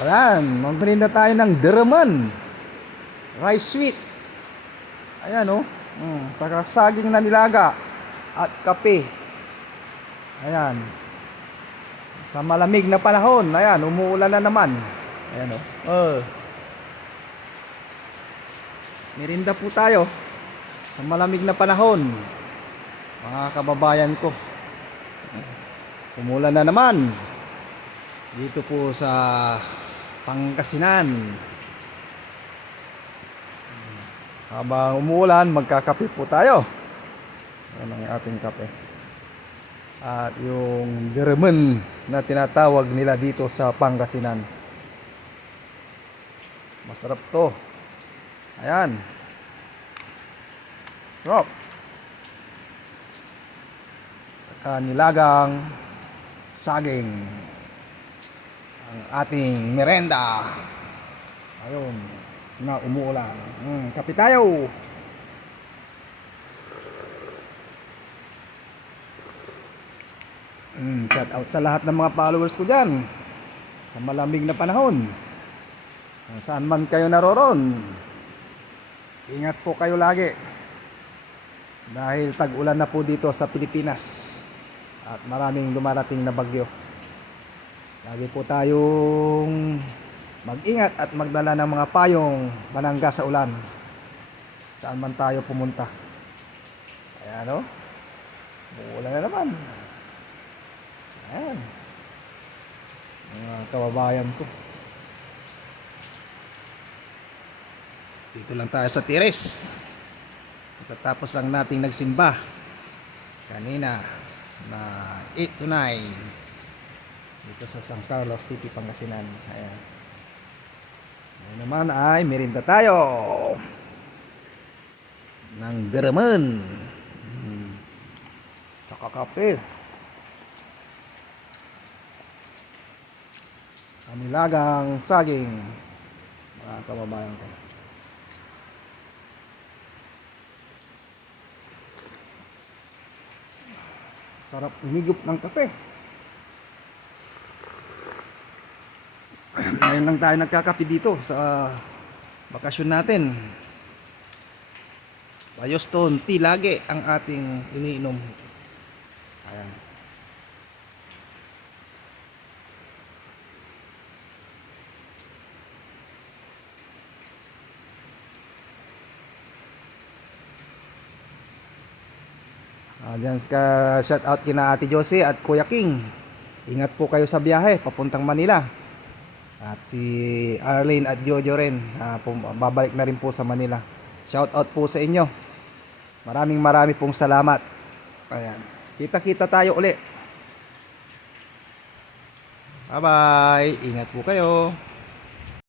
Ayan, magmerinda tayo ng Deraman rice sweet. Ayan oh. Saka saging na nilaga at kape. Ayan. Sa malamig na panahon, ayan, umuulan na naman. Ayan oh. Merinda po tayo sa malamig na panahon. Mga kababayan ko. Umulan na naman. Dito po sa Pangasinan. Habang umuulan, magkakape po tayo. Ayan ang ating kape. At yung Deraman na tinatawag nila dito sa Pangasinan. Masarap to. Ayan. Rock. Saka nilagang saging. Ang ating merenda. Ayun. Na umuulan. Kape tayo. Shout out sa lahat ng mga followers ko dyan. Sa malamig na panahon. Saan man kayo naroon. Ingat po kayo lagi. Dahil tag-ulan na po dito sa Pilipinas. At maraming dumarating na bagyo. Lagi po tayong mag-ingat at magdala ng mga payong panangga sa ulan. Saan man tayo pumunta. Ayan o. Uulan na naman. Ayan. Mga kababayan ko. Dito lang tayo sa Tires. Pagkatapos lang nating nagsimba kanina na 8 to 9 dito sa San Carlos City, Pangasinan. Ayan. Ngayon naman ay merinda tayo ng Deraman. Tsaka kape. Nilagang saging. Mga kababayan ko. Sarap umigup ng kape. Ngayon lang tayo nagkakape dito sa bakasyon natin. Sa Houston, tea lagi ang ating iniinom. Ayan. Diyan ka shout out kina Ate Josie at Kuya King. Ingat po kayo sa biyahe papuntang Manila. At si Arlene at Jojo rin, babalik na rin po sa Manila. Shout out po sa inyo. Marami pong salamat. Ayan. Kita-kita tayo uli. Bye-bye. Ingat po kayo.